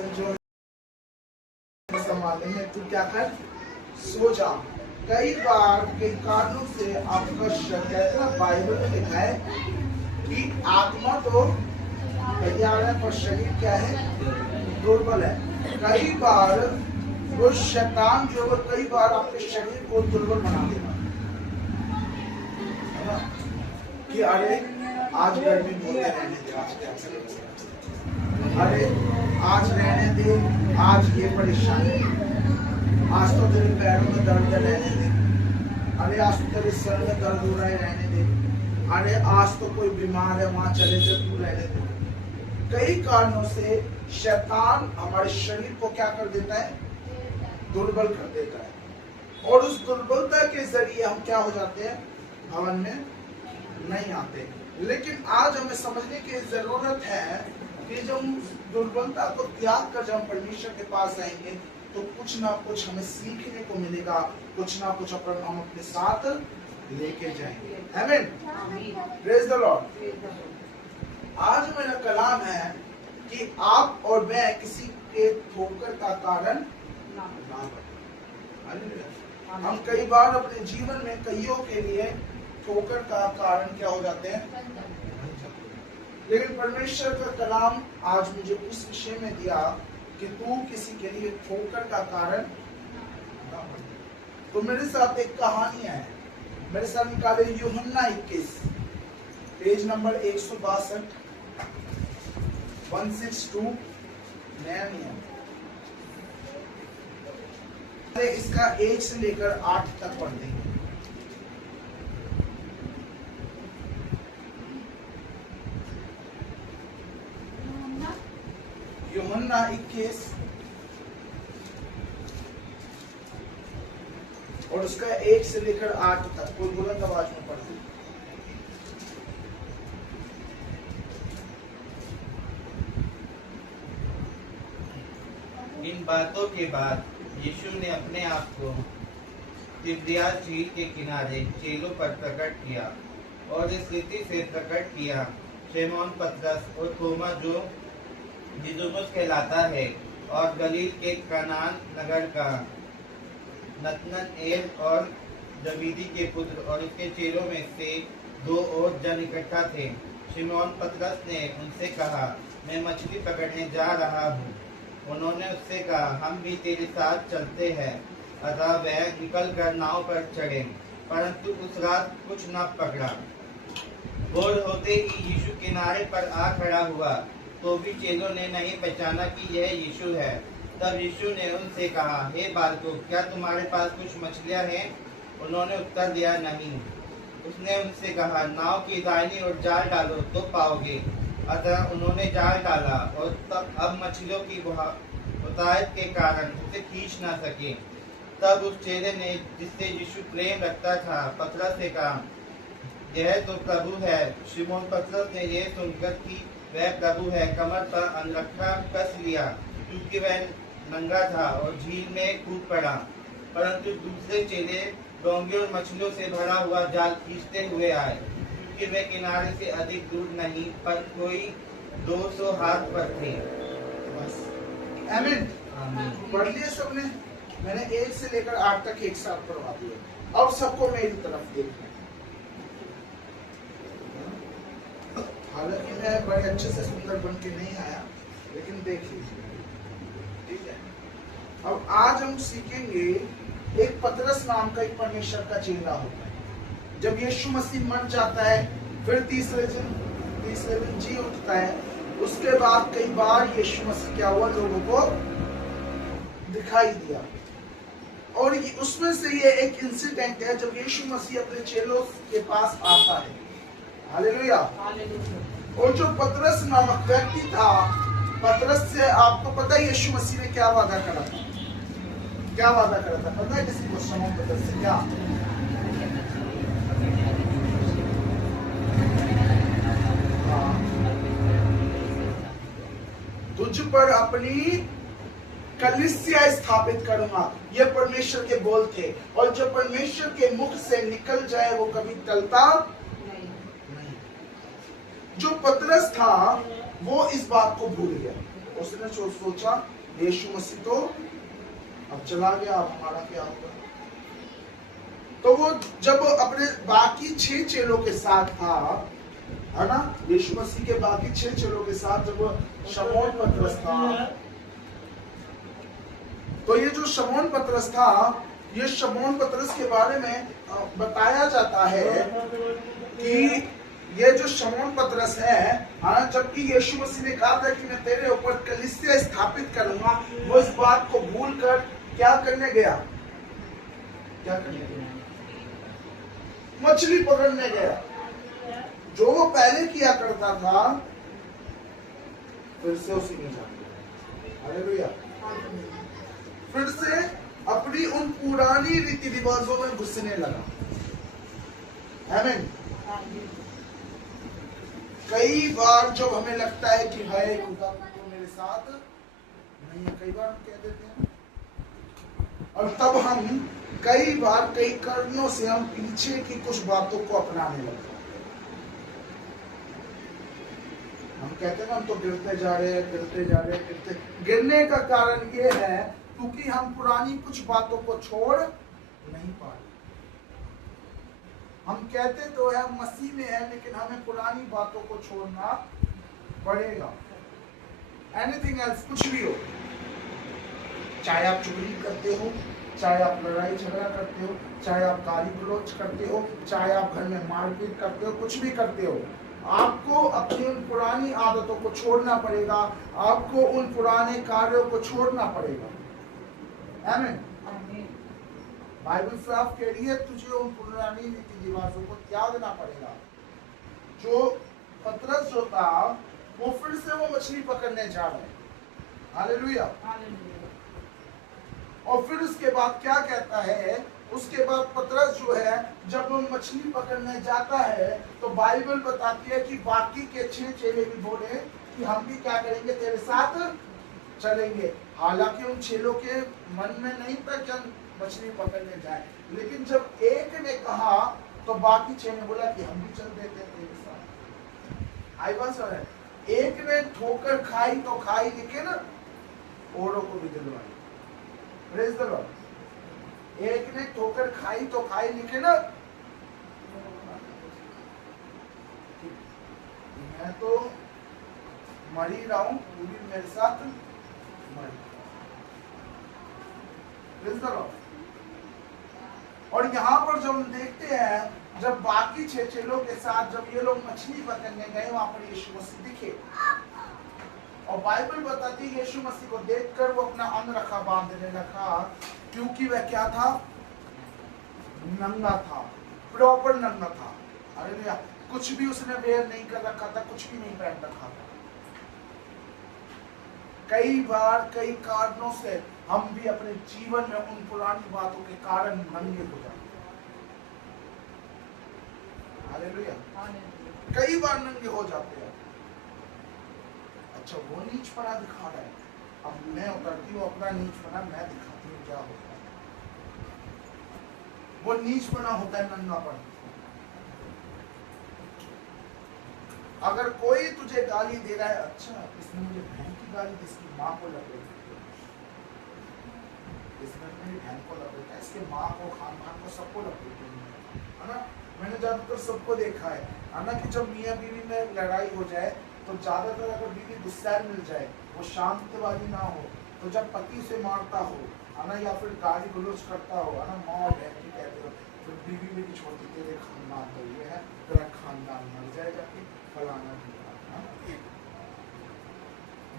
जो संभालने में तू क्या कर, सो जा। कई बार कई कारणों से आपका शरीर, बाइबल में लिखा है कि आत्मा तो तैयार है पर शरीर क्या है, दुर्बल है। कई बार वो शैतान जो है कई बार आपके शरीर को दुर्बल बना देगा कि अरे आज गर्मी बहुत है, रहने दे, आज क्या करें, अरे आज रहने दे, आज ये परेशानी, आज तो तेरे पैरों में दर्द है, रहने दे, अरे आज तो तेरे सर में दर्द हो रहा है, रहने दे, अरे आज तो कोई बीमार है, वहां चले जा, तू रहने दे। कई कारणों से शैतान हमारे शरीर को क्या कर देता है, दुर्बल कर देता है, और उस दुर्बलता के जरिए हम क्या हो जाते हैं, भवन में नहीं आते। लेकिन आज हमें समझने की जरूरत है कि जब दुर्बलता को त्याग कर जब हम परमेश्वर के पास आएंगे तो कुछ ना कुछ हमें सीखने को मिलेगा, कुछ ना कुछ हम अपने साथ लेके जाएंगे। आमीन, प्रेज द लॉर्ड। आज मेरा कलाम है कि आप और मैं किसी के ठोकर का कारण ना बने। हम कई बार अपने जीवन में कईयों के लिए ठोकर का कारण क्या हो जाते हैं, लेकिन परमेश्वर का कलाम आज मुझे उस विषय में दिया कि तू किसी के लिए ठोकर का कारण ना बने। तो मेरे साथ एक कहानी है, मेरे साथ निकाले यूहन्ना 21 पेज नंबर 162 162 नया नियम। इसका 1 से लेकर 8 तक पढ़ देंगे। यूहन्ना 21 और उसका 1 से लेकर 8 तक, कोई बुलंद आवाज में पढ़ दे। इन बातों के बाद यीशु ने अपने आप को तिब्रियास झील के किनारे चेलों पर प्रकट किया और इस रीति से प्रकट किया, शमौन पतरस और थोमा जो दिदुमुस कहलाता है और गलील के कनान नगर का नतनएल और जबीदी के पुत्र और उसके चेलों में से 2 और जन इकट्ठा थे। शमौन पतरस ने उनसे कहा, मैं मछली पकड़ने जा रहा हूँ। उन्होंने उससे कहा, हम भी तेरे साथ चलते हैं। अतः वह निकल कर नाव पर चढ़े, परंतु उस रात कुछ न पकड़ा। भोर होते ही यीशु किनारे पर आ खड़ा हुआ, तो भी चेलों ने नहीं पहचाना कि यह यीशु है। तब यीशु ने उनसे कहा, हे बालकों, क्या तुम्हारे पास कुछ मछलियां हैं? उन्होंने उत्तर दिया, नहीं। उसने उनसे कहा, नाव की दाहिनी ओर जाल डालो तो पाओगे। अतः उन्होंने जाल डाला और तब अब मछलियों की बहुतायत के कारण उसे खींच न सके। तब उस चेले ने जिससे यीशु प्रेम रखता था पतरस से कहा, यह तो प्रभु है। शिमोन पतरस ने यह सुनकर कि वह प्रभु है, कमर पर अंगरखा कस लिया, क्योंकि वह नंगा था, और झील में कूद पड़ा। परंतु दूसरे चेले डोंगे और मछलियों से भरा हुआ जाल खींचते हुए आए, क्योंकि वे किनारे से अधिक दूर नहीं पर कोई 200 हाथ पर थे। आमीन, पढ़ लिया सबने? मैंने 1 से लेकर 8 तक एक साथ पढ़वा दिया। अब सबको मेरी तरफ देखना। हालांकि मैं बड़े अच्छे से सुंदर बन के नहीं आया, लेकिन देख लीजिए, ठीक है। अब आज हम सीखेंगे, एक पतरस नाम का एक परमेश्वर का चेला होता है। जब यीशु मसीह मर जाता है, फिर तीसरे दिन जी उठता है। उसके बाद कई बार यीशु मसीह क्या हुआ, लोगों को दिखाई दिया। और उसमें से ये एक इंसिडेंट है जब यीशु मसीह अपने चेलों के पास आता है। हालेलुया। और जो पतरस नामक व्यक्ति था, पतरस से आपको पता है यीशु मसीह ने क्या वादा करा था? क्या वादा करा था पता है किसी को? शमौन पतरस से क्या? तुझ पर अपनी कलीसिया स्थापित करूंगा। ये परमेश्वर के बोल थे, और जो परमेश्वर के मुख से निकल जाए वो कभी टलता नहीं। जो पतरस था वो इस बात को भूल गया। उसने सोचा यीशु मसीह तो अब चला गया, अब हमारा क्या होगा। तो वो जब अपने बाकी 6 चेलों के साथ था, है ना, यीशु मसीह के बाकी 6 चेलों के साथ जब वो शमौन पतरस था, तो ये जो शमौन पतरस था, ये शमौन पतरस के बारे में बताया जाता है कि ये जो शमौन पतरस है, हाँ, जबकि यीशु मसीह ने कहा था कि मैं तेरे ऊपर कलीसिया स्थापित करूंगा, वो इस बात को भूलकर क्या करने गया, क्या करने गया, मछली पकड़ने गया। जो वो पहले किया करता था फिर से उसी में जान गया। हालेलुया। फिर से अपनी उन पुरानी रीति रिवाजों में घुसने लगा। आमीन। कई बार जब हमें लगता है कि हाय खुदा तो मेरे साथ नहीं है, कई बार हम कह देते हैं, और तब हम कई बार कई कारणों से हम पीछे की कुछ बातों को अपनाने लगते हैं। हम कहते हैं हम तो गिरते जा रहे हैं, गिरते जा रहे हैं, गिरते। गिरने का कारण ये है क्योंकि हम पुरानी कुछ बातों को छोड़ नहीं पा रहे। हम कहते तो है मसीह में है, लेकिन हमें पुरानी बातों को छोड़ना पड़ेगा। एनीथिंग एल्स, कुछ भी हो, चाहे आप चुगली करते हो, चाहे आप लड़ाई झगड़ा करते हो, चाहे आप गाली गलौज करते हो, चाहे आप घर में मारपीट करते हो, कुछ भी करते हो, आपको अपनी उन पुरानी आदतों को छोड़ना पड़ेगा, आपको उन पुराने कार्यों को छोड़ना पड़ेगा। आमीन। बाइबल साफ कह रही है तुझे उन पुरानी रीति रिवाजों को त्यागना पड़ेगा। जो पतरस जो था वो फिर से वो मछली पकड़ने जा रहे हैं। हालेलुया। और फिर उसके बाद क्या कहता है, उसके बाद पतरस जो है जब वो मछली पकड़ने जाता है तो बाइबल बताती है कि बाकी के 6 चेले भी बोले कि हम भी क्या करेंगे, तेरे साथ चलेंगे। हालांकि उन चेलों के मन में नहीं था कि हम मछली पकड़ने जाए, लेकिन जब एक ने कहा तो बाकी 6 ने बोला कि हम भी चल देते हैं तेरे साथ। आई बात है, एक ने ठोकर खाई तो खाई, लेकिन औरों को भी दिलवाई। Praise the Lord. एक ने ठोकर खाई तो खाई, लेकिन मैं तो मर ही रहा हूं, तू भी मेरे साथ मर। Praise the Lord. और यहाँ पर जब हम देखते हैं, जब बाकी 6 चेलों के साथ जब ये लोग मछली पकड़ने गए, वहां पर यीशु मसीह दिखे, और बाइबल बताती है यीशु मसीह को देखकर वो अपना अंगरखा बांधने लगा, क्योंकि वह क्या था, नंगा था, प्रॉपर नंगा था। हालेलुया। कुछ भी उसने वेयर नहीं कर रखा था, कुछ भी नहीं पहन रखा था। कई बार कई कारणों से हम भी अपने जीवन में उन पुरानी बातों के कारण नंगे हो जाते हैं। हालेलुया। कई बार नंगे हो जाते हैं। अच्छा, वो नीचपना दिखा रहा है, अब मैं उतरती हूँ अपना नीचपना, मैं दिखाती हूँ क्या होता है। वो नीचपना होता है, नंगापन। अगर कोई तुझे गाली दे रहा है, अच्छा इसने मुझे बहन की गाली दी, इसकी माँ को लपेट, इसने मेरी बहन को लपेटा, इसके माँ को, खानदान को, सबको लपेट, है ना। मैंने ज्यादातर सबको देखा है ना, कि जब मियाँ बीवी में लड़ाई हो जाए तो ज्यादातर अगर बीवी गुस्सा मिल जाए, वो शांत वाली ना हो, तो जब पति से मारता हो, है ना, या फिर गाली गलौज करता हो, है ना, माँ और बहन की कहते हो, तो बीवी मेरी छोड़ती, तेरे खानदान तो ये है, तेरा खानदान मर जाएगा कि फलाना भी।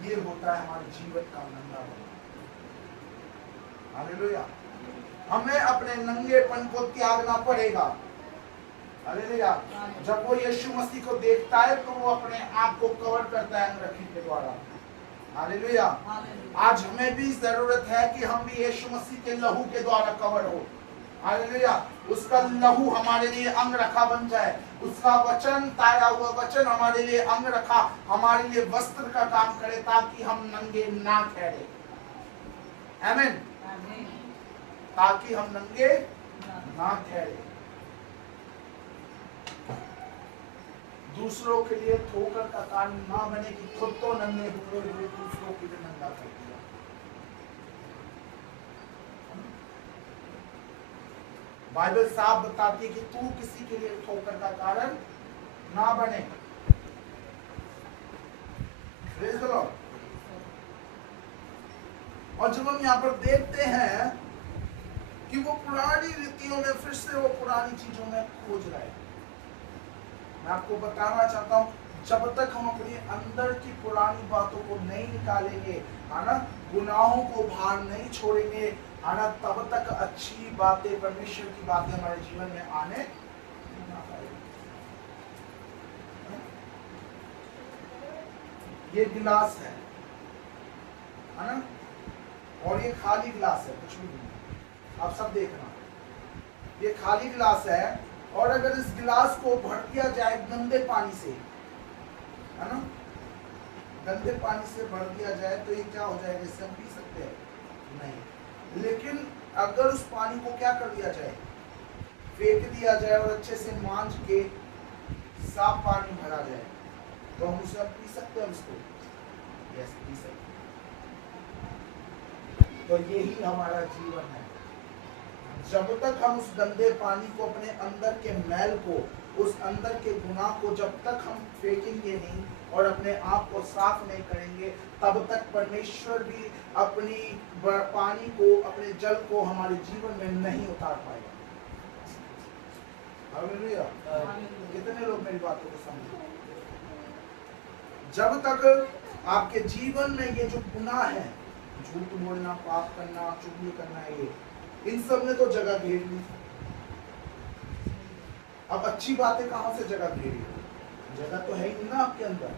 ये होता है हमारे जीवन का नंगा होना। हालेलुया। हमें अपने नंगेपन को त्यागना पड़ेगा। हालेलुया। जब वो यीशु मसीह को देखता है तो वो अपने आप को कवर करता है अंगरखी के द्वारा। हालेलुया। आज हमें भी जरूरत है कि हम भी यीशु मसीह के लहू के द्वारा कवर हो। हालेलुया। उसका लहू हमारे लिए अंगरखा बन जाए, उसका वचन, ताया हुआ वचन हमारे लिए अंगरखा, हमारे लिए वस्त्र का काम करे, ताकि हम नंगे ना ठहरे। आमीन। ताकि हम नंगे ना ठहरे। दूसरों के लिए ठोकर का कारण ना बने कि खुद तो नंगे हुए हुए दूसरों के लिए नंगा कर दिया। बाइबल साफ बताती है कि तू किसी के लिए ठोकर का कारण ना बने। Praise the Lord। और जब हम यहाँ पर देखते हैं कि वो पुरानी रीतियों में फिर से वो पुरानी चीजों में खोज रहे हैं, मैं आपको बताना चाहता हूँ, जब तक हम अपने अंदर की पुरानी बातों को नहीं निकालेंगे, है ना, गुनाहों को बाहर नहीं छोड़ेंगे, है ना, तब तक अच्छी बातें, परमेश्वर की बातें हमारे जीवन में आने ना पाएगी। ये गिलास है ना, और ये खाली गिलास है, कुछ भी नहीं, आप सब देखना, ये खाली गिलास है, और अगर इस गिलास को भर दिया जाए गंदे पानी से, है ना, गंदे पानी से भर दिया जाए तो ये क्या हो जाएगा, इससे हम पी सकते हैं? नहीं। लेकिन अगर उस पानी को क्या कर दिया जाए, फेंक दिया जाए और अच्छे से मांज के साफ पानी भरा जाए, तो हम उसे पी सकते हैं उसको? यस, पी सकते हैं। तो यही हमारा जीवन है। जब तक हम उस गंदे पानी को, अपने अंदर के मैल को, उस अंदर के गुनाह को जब तक हम फेंकेंगे नहीं और अपने आप को साफ नहीं करेंगे, तब तक परमेश्वर भी अपनी पानी को, अपने जल को हमारे जीवन में नहीं उतार पाएगा। हालेलुया। कितने लोग मेरी बातों को समझे? जब तक आपके जीवन में ये जो गुनाह है, झूठ बोलना, पाप करना, चुगली करना, ये इन सब ने तो जगह घेर ली। अब अच्छी बातें कहां से जगह घेरी? जगह तो है ही ना आपके अंदर।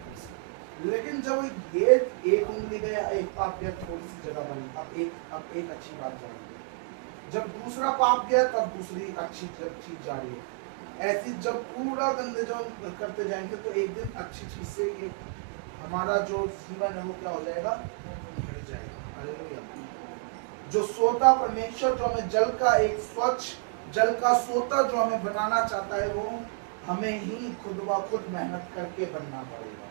लेकिन जब ये एक उंगली गया, एक पाप गया, थोड़ी सी जगह बनी, अब एक अच्छी बात जा रही है। जब दूसरा पाप गया, तब दूसरी अच्छी चीज जा रही है। ऐसी जब पूरा गंदे जो करते जाएंगे, तो एक दिन अच्छी चीज से ये हमारा जो जीवन है वो क्या हो जाएगा, भर जाएगा। हालेलुया। जो सोता परमेश्वर, जो हमें जल का एक स्वच्छ जल का सोता जो हमें बनाना चाहता है, वो हमें ही खुद ब खुद मेहनत करके बनना पड़ेगा।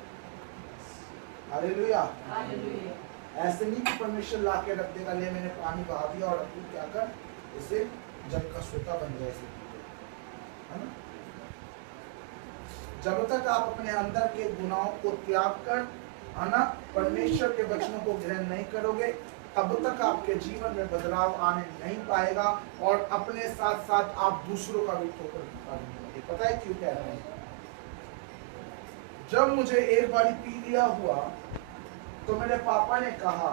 हालेलुया। ऐसे नहीं कि परमेश्वर ला के रख देगा, ले मैंने पानी बहा दिया और अब तू क्या कर, इसे जल का सोता बन जाए, है ना। जब तक आप अपने अंदर के गुनाहों को त्याग कर, है ना, परमेश्वर के वचनों को ग्रहण नहीं करोगे, तब तक आपके जीवन में बदलाव आने नहीं पाएगा, और अपने साथ साथ आप दूसरों का भी ठोकर खाएंगे। पता है क्यों कह रहे हैं? जब मुझे एक बारी पीलिया हुआ, तो मेरे पापा ने कहा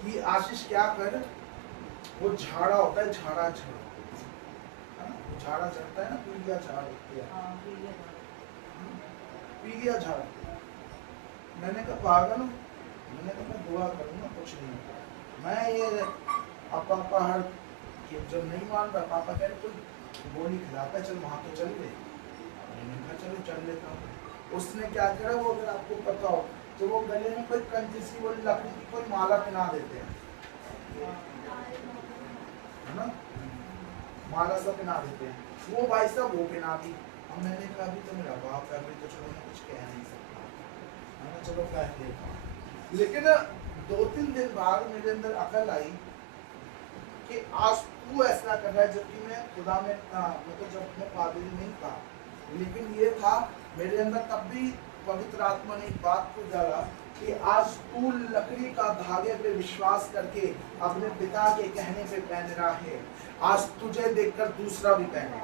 कि आशीष क्या कर, वो झाड़ा होता है, झाड़ा चढ़ता है ना, पीलिया झाड़ होती है, पीलिया झाड़। मैंने कहा पागल हूँ, मैंने कहा मैं दुआ करूँगा, कुछ नहीं होता। मैं ये अब पापा हर जब नहीं मान रहा, पापा कह रहे तो गोली खिलाता, चल वहाँ तो चल गए। मैंने कहा चलो चल लेता हूँ। उसने क्या करा, वो अगर आपको पता हो तो वो गले में कोई कंची वाली लकड़ी की कोई माला पहना देते हैं, है ना, माला सब पहना देते हैं। वो भाई साहब वो पहना दी। अब मैंने कहा अभी तो मेरा बाप है, अभी तो चलो मैं कुछ कह नहीं सकता, मैंने चलो कह देता। लेकिन 2-3 दिन बाद मेरे अंदर अकल आई कि आज तू ऐसा कर रहा है, जबकि मैं खुदा में था, मतलब जब मैं पादरी नहीं था, लेकिन ये था मेरे अंदर, तब भी पवित्र आत्मा ने एक बात को डाला कि आज तू लकड़ी का धागे पे विश्वास करके अपने पिता के कहने पे पहन रहा है, आज तुझे देखकर दूसरा भी पहने।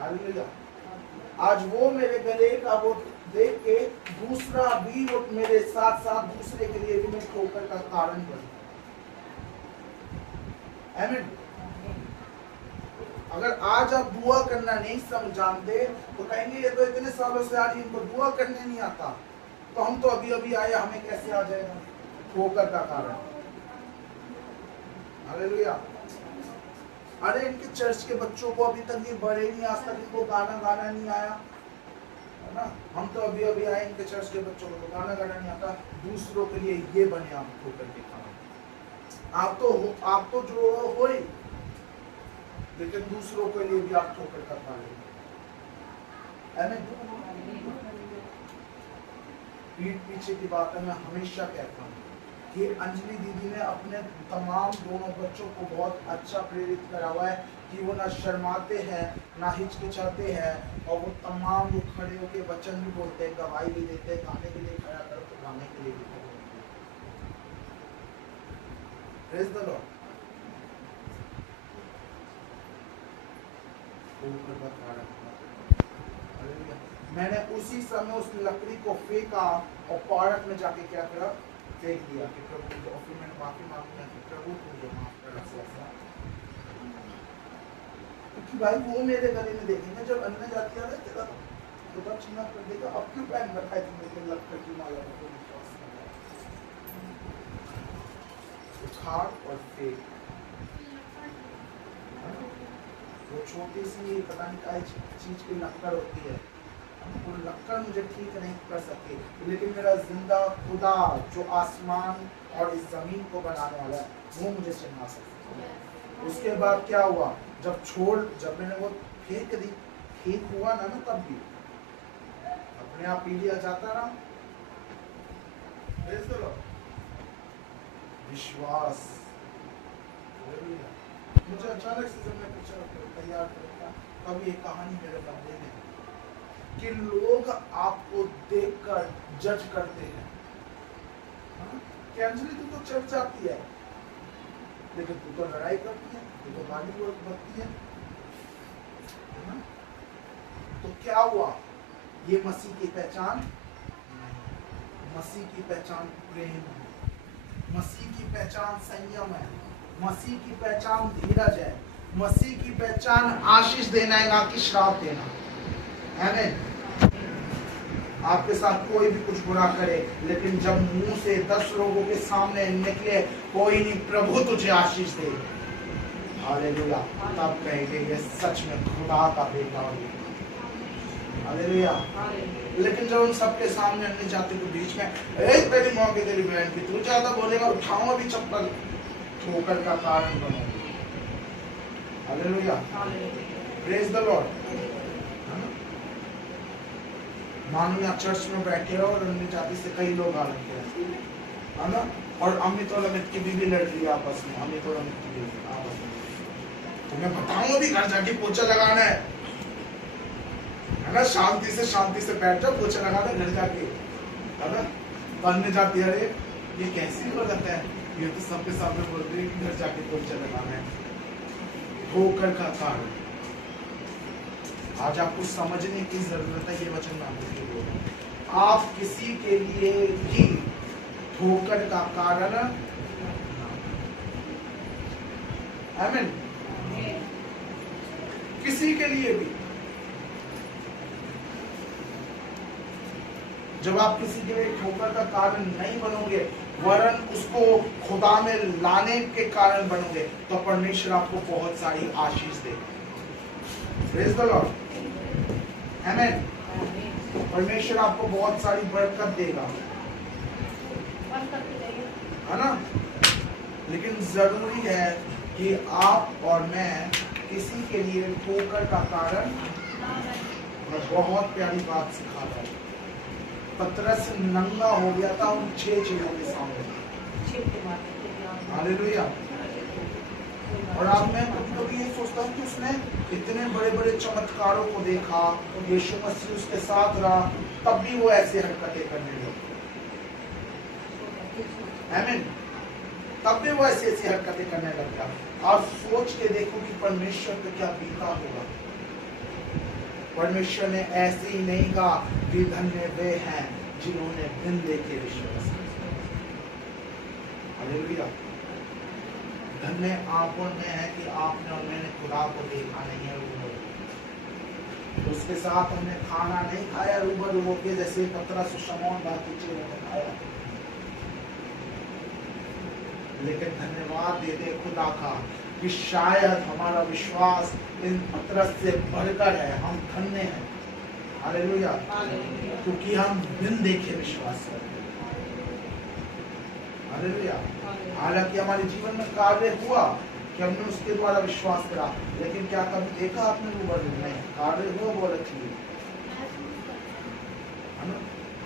हालेलुया। आज वो मेरे गले का वो देख के दूसरा भी वो मेरे साथ साथ दूसरे के लिए भी मैं ठोकर का कारण बन। आमीन। अगर आज आप दुआ करना नहीं समझ जानते, तो कहेंगे ये तो इतने सालों से आज इनको दुआ करने नहीं आता, तो हम तो अभी अभी आए, हमें कैसे आ जाएगा? ठोकर का कारण। हालेलुया। अरे इनके चर्च के बच्चों को अभी तक ये बड़े नहीं, आज तक इनको गाना नहीं आया, है ना। हम तो अभी अभी आए, इनके चर्च के बच्चों को तो गाना नहीं आता। दूसरों के लिए ये बने आप ठोकर के खाना। आप तो जो हो, लेकिन दूसरों के लिए भी आप ठोकर का खा लेंगे। आमीन। पीठ पीछे की बातें मैं हमेशा कहता हूँ कि अंजलि दीदी ने अपने तमाम दोनों बच्चों को बहुत अच्छा प्रेरित करा हुआ है कि वो ना शर्माते हैं ना हिचकिचाते हैं, और वो तमाम लोग खड़े होकर वचन भी बोलते हैं, गवाही भी देते हैं, गाने के लिए खड़ा करो तो गाने के लिए भी खड़े होते हैं। Praise the Lord। मैंने उसी समय उस लकड़ी को फेंका और पार्क में जाके क्या करा, फेंक दिया कि प्रभु, और फिर मैंने माफी मांगी कि प्रभु मुझे माफ कर ऐसा, क्योंकि भाई वो मेरे गले में देखेंगे जब अन्य जाति आ रहे तेरा खुदा छीना कर देगा, अब क्यों पहन रखा है तुमने लकड़ी की माला को विश्वास नहीं, उखाड़ और फेंक। वो छोटी सी पता नहीं क्या चीज की लक्कड़ होती है, वो लक्कड़ मुझे ठीक नहीं कर सकती, लेकिन मेरा जिंदा खुदा जो आसमान और इस जमीन को बनाने वाला है वो मुझे चिन्हा सकता है। उसके बाद क्या हुआ, जब मैंने वो फेंक दी, ठीक हुआ ना तब भी अपने आप पी लिया जाता रहा। विश्वास। मुझे अचानक से जब मैं पिक्चर तैयार करता तब ये कहानी मेरे बंदे में कि लोग आपको देखकर जज करते हैं कि अंजलि तू तो चढ़ जाती है, लेकिन तू तो लड़ाई करती है, तू तो गाली बकती है। तो क्या हुआ, ये मसीह की पहचान नहीं। मसीह की पहचान प्रेम है, मसीह की पहचान संयम है, मसीह की पहचान धीरज है, मसीह की पहचान आशीष देना है ना कि श्राप देना। आमीन। आपके साथ कोई भी कुछ बुरा करे, लेकिन जब मुंह से 10 लोगों के सामने निकले कोई नहीं प्रभु तुझे आशीष दे, हालेलुया, तब कहेंगे ये सच में खुदा का बेटा है। हालेलुया। लेकिन जब उन सबके सामने अन्य जाति के बीच में तेरी माँ की तेरी बहन की तू ज्यादा बोलेगा, उठाऊंगा भी चप्पल, ठोकर का कारण बनोगे। हालेलुया। Praise the Lord. मानो यहाँ चर्च में बैठे हो और अन्य जाति से कई लोग आ रखे हैं, है ना, और अमित और अमित की बीवी लड़ रही है आपस में, अमित और अमित की बीवी आपस में। तो मैं बताऊंगा भी घर जाके पोछा लगाना है ना, शांति से बैठ जाओ, पोछा लगाना घर जाके, है ना। अन्य जाति अरे ये कैसी औरत है, ये तो सबके सामने बोल रही है कि घर जाके पोछा लगाना है। ठोकर का कारण आज आपको समझने की जरूरत है, ये वचन मैं आपको बोल रहा हूं। आप किसी के लिए भी ठोकर का कारण, आमीन, किसी के लिए भी, जब आप किसी के लिए ठोकर का कारण नहीं बनोगे वरन उसको खुदा में लाने के कारण बनोगे, तो परमेश्वर आपको बहुत सारी आशीष देगा। Praise the Lord. आमीन। परमेश्वर आपको बहुत सारी बरकत देगा, है ना। लेकिन जरूरी है कि आप और मैं किसी के लिए ठोकर का कारण। मैं बहुत प्यारी बात सिखाता हूँ। पतरस नंगा हो गया था उन 6 चेलों के सामने। हालेलुया। और अब मैं कभी ये सोचता हूँ कि उसने इतने बड़े बड़े चमत्कारों को देखा, यीशु मसीह उसके साथ रहा, तब भी वो ऐसी हरकतें करने लगे। आमीन। तब भी वो ऐसी हरकतें करने लग गया। और सोच के देखो कि परमेश्वर पे क्या बीता होगा। परमेश्वर ने ऐसे ही नहीं कहा कि धन्य वे हैं जिन्होंने बिन देखे विश्वास किया। हालेलुया। धन्य आप में है कि आपने और मैंने खुदा को देखा नहीं है रूबरू। उसके साथ हमने खाना नहीं खाया रूबरू होके, जैसे पतरस और शमौन बाकी चीजों ने खाया। लेकिन धन्यवाद दे दे खुदा का कि शायद हमारा विश्वास इन पतरस से बढ़कर है। हम धन्य हैं। हालेलुया। क्योंकि हम बिन देखे विश्वास करते हैं। हालेलुया। हालांकि हमारे जीवन में कार्य हुआ कि हमने उसके द्वारा विश्वास करा, लेकिन क्या कभी देखा आपने रूबरू? नहीं। कार्य हुआ बहुत अच्छी,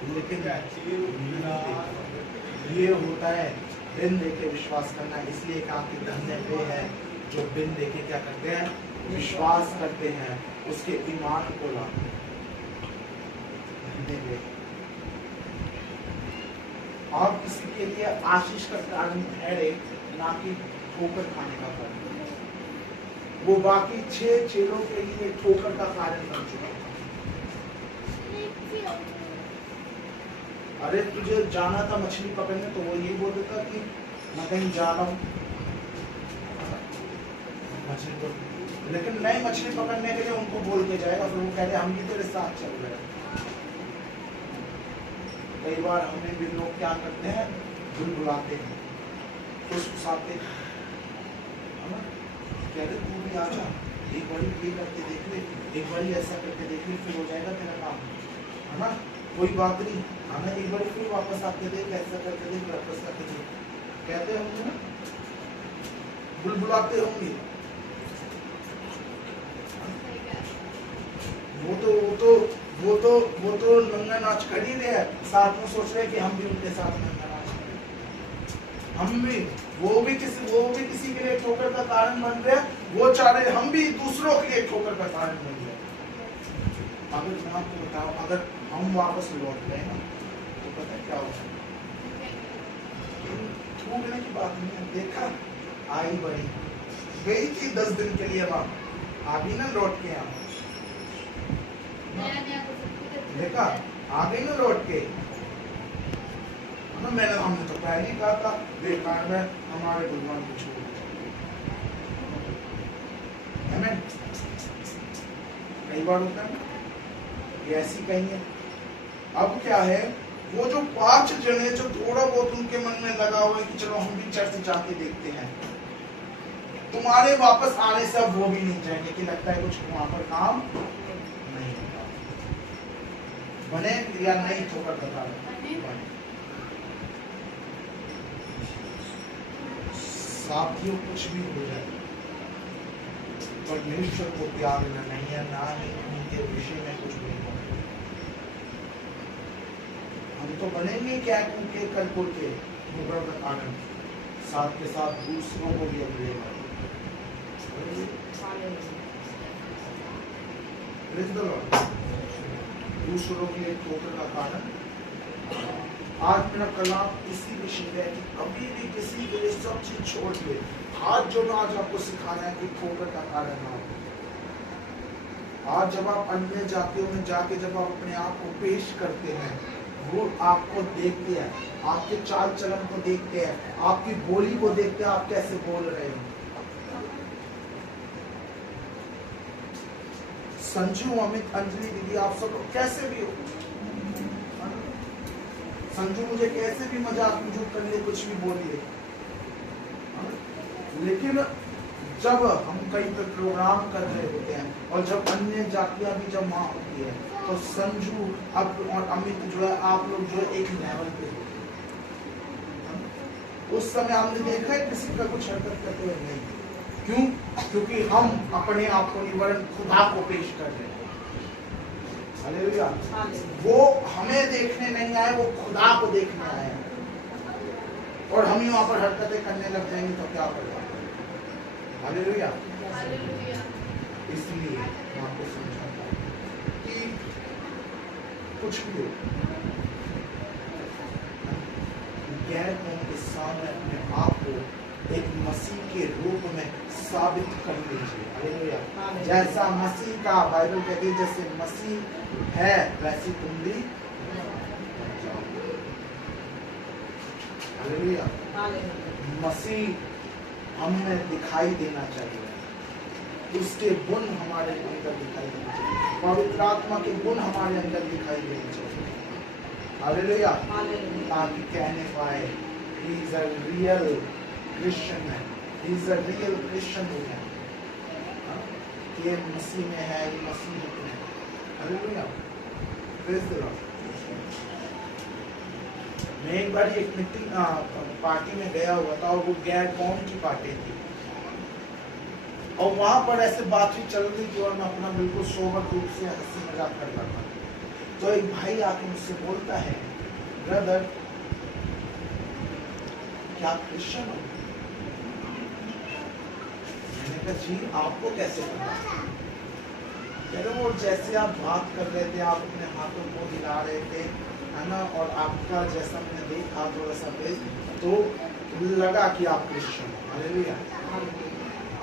लेकिन ये होता है बिन देखे विश्वास करना। इसलिए काफी धन्य वे है जो बिन देखे क्या करते हैं, विश्वास करते हैं, उसके ईमान को ला देंगे। और किसी के लिए आशीष का कारण ठहरे, ना कि ठोकर खाने का कारण। वो बाकी 6 चेलों के लिए ठोकर का कारण बन चुका था। अरे तुझे जाना था मछली पकड़ने, तो वो ये बोल देता कि मैं कहीं जा रहा हूँ मछली पकड़, लेकिन नई मछली पकड़ने के लिए उनको बोल के जाएगा, फिर वो कह रहे हम भी तेरे साथ चल रहे हैं। कई बार हमें भी लोग क्या करते हैं, बुलाते हैं, फुसफुसाते हैं, कह रहे तू भी आ जा, एक बारी ये करके देख ले, एक बारी ऐसा करके देख ले, फिर हो जाएगा तेरा काम, है ना, कोई बात नहीं, है ना, एक बार फिर वापस आके देख, ऐसा करके देख, वापस आके देख, कहते होंगे ना, बुलाते होंगे। वो तो नंगा नाच कर ही रहे हैं, साथ में सोच रहे हैं कि हम भी उनके साथ नंगा नाच करें, हम भी, वो भी किसी के लिए ठोकर का कारण बन रहे हैं, वो चाह रहे हम भी दूसरों के लिए ठोकर का कारण बन रहे हैं। अगर मैं आपको बताऊं, अगर हम वापस लौट गए ना, तो पता है क्या होगा, ठोकने की बात नहीं है, देखा आई बड़ी गई थी 10 दिन के लिए, वहां आ गई ना लौट के, यहाँ देखा आ गई ना लौट के, मैंने हमने तो पहले ही कहा था बेकार में हमारे भगवान को छोड़, कई बार होता है ये ऐसी कहेंगे। अब क्या है, वो जो 5 जने जो थोड़ा बहुत उनके मन में लगा हुआ है कि चलो हम भी चर्च जाके देखते हैं, तुम्हारे वापस आने से अब वो भी नहीं जाएंगे कि लगता है कुछ वहां पर काम नहीं होगा, बने या नहीं ठोकर बता बने। साथियों कुछ भी हो जाए, परमेश्वर को त्यागना नहीं है, ना ही उनके विषय में कुछ भी हो। हम तो बनेंगे क्या उनके कलपुर के मुकरर का कारण, साथ के साथ दूसरों को भी अगलेगा, दूसरों के लिए ठोकर का कारण। आज मेरा कलाम इसी विषय है कि कभी भी किसी के लिए सब चीज छोड़ के आज जो मैं आज आपको सिखाना है कि ठोकर का कारण ना हो। आज जब आप अन्य जातियों में जाके जब आप अपने आप को पेश करते हैं, वो आपको देखते हैं, आपके चाल चलन को देखते हैं, आपकी बोली को देखते हैं, आप कैसे बोल रहे हैं। संजू, अमित, अंजलि दीदी, आप सब कैसे भी हो, संजू मुझे कैसे भी मजाक मजूक कर लिए, कुछ भी बोलिए, लेकिन जब हम कहीं पे प्रोग्राम कर रहे होते हैं और जब अन्य जातियां भी जब वहां होती है, तो संजू अब और अमित जो है, आप लोग जो है एक लेवल पे हो। उस समय आपने देखा है किसी का कुछ हरकत करते हुए? नहीं। क्यों? क्योंकि हम अपने आप को निवारण खुदा को पेश कर रहे हैं। हालेलुया। वो हमें देखने नहीं आए, वो खुदा को देखने आए हैं। और हम ही वहां पर हरकतें करने लग जाएंगे तो क्या करेगा? हालेलुया। इसलिए मैं आपको समझाता हूं कि कुछ भी हो, गैर कौम के सामने अपने आप को एक मसीह के रूप में साबित कर लीजिए। हालेलुया। जैसा मसीह का, बाइबल कहती है जैसे मसीह है वैसी तुम भी बन जाओ। हालेलुया। मसीह हमें दिखाई देना चाहिए, उसके गुण हमारे अंदर दिखाई देने चाहिए, पवित्र आत्मा के गुण हमारे अंदर दिखाई देने चाहिए। हालेलुया। ताकि कहने पाए he is a real Christian man, he is a real Christian man, ये मसीह में है, ये मसीह में है। हालेलुया। Praise the Lord. मैं एक बार एक मीटिंग पार्टी में गया हुआ था और वो गैर कौम की पार्टी थी और वहां पर ऐसे बातचीत चल रही थी और मैं अपना बिल्कुल सोबर रूप से हंसी मजाक कर रहा था। तो एक भाई आके मुझसे बोलता है, ब्रदर क्या आप क्रिश्चियन हो? मैंने कहा जी, आपको कैसे पता? कह रहे वो जैसे आप बात कर रहे थे, आप अपने हाथों को हिला रहे थे, है ना, और आपका जैसा मैंने देखा थोड़ा सा फेस, तो लगा कि आप क्रिश्चियन हो। हालेलुया।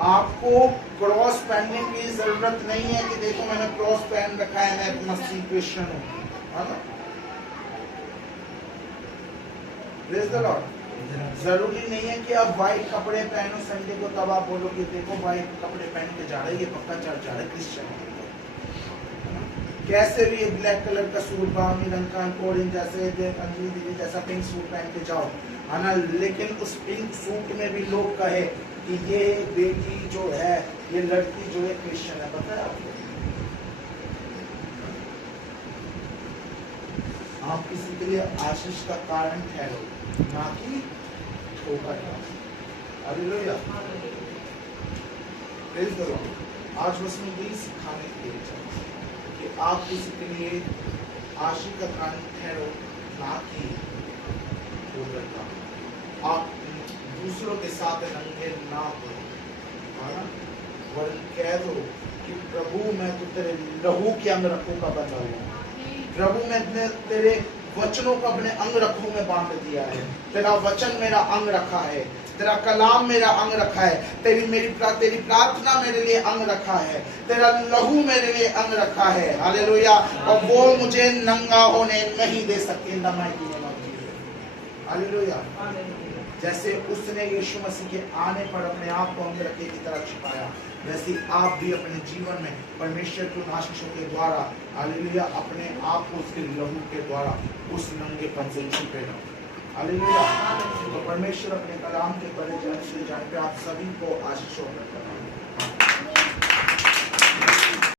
आपको क्रॉस पहनने की जरूरत नहीं है कि देखो मैंने क्रॉस पहन रखा है, मैं मसीह क्रिश्चियन हूँ, है ना। Praise the Lord. जरूरी नहीं है कि आप व्हाइट कपड़े पहनो संडे को, तब आप बोलोगे देखो व्हाइट कपड़े पहन के जा रहे, ये पक्का चर्च जा रहा है, क्रिश्चियन है। कैसे भी ब्लैक कलर का सूट, बामी रंग का, ऑरेंज जैसे अंजलि दीदी जैसा पिंक सूट पहन के जाओ, है ना, लेकिन उस पिंक सूट में भी लोग कहे कि ये बेटी जो है, ये लड़की जो है क्रिश्चियन है। पता है आपको? आप किसी के लिए आशीष का कारण ठहरो, ना कि धोखा का। हालेलुया। Praise the Lord. आज बस मैं यही सिखाने के लिए चाहता हूं कि आप किसी के लिए आशीष का कारण ठहरो, ना कि धोखा का। आप दूसरों के साथ नंगे ना हो, वरन कह दो कि प्रभु मैं तो तेरे लहू के अंग रखों का बंधा हुआ, प्रभु मैंने तेरे वचनों को अपने अंग रखों में बांध दिया है, तेरा वचन मेरा अंग रखा है, तेरा कलाम मेरा अंग रखा है, तेरी प्रार्थना मेरे लिए अंग रखा है, तेरा लहू मेरे लिए अंग रखा है। हालेलुया। और वो मुझे नंगा होने नहीं दे सकते। हालेलुया। जैसे उसने यीशु मसीह के आने पर अपने आप को अंगरखे की तरह छिपाया, वैसे आप भी अपने जीवन में परमेश्वर के आशीषों के द्वारा, हालेलुया, अपने आप को उसके लहू के द्वारा उस नंगेपन से छिपे रहो। हालेलुया। तो परमेश्वर अपने कलाम के बड़े जन से जान पे आप सभी को आशीषों में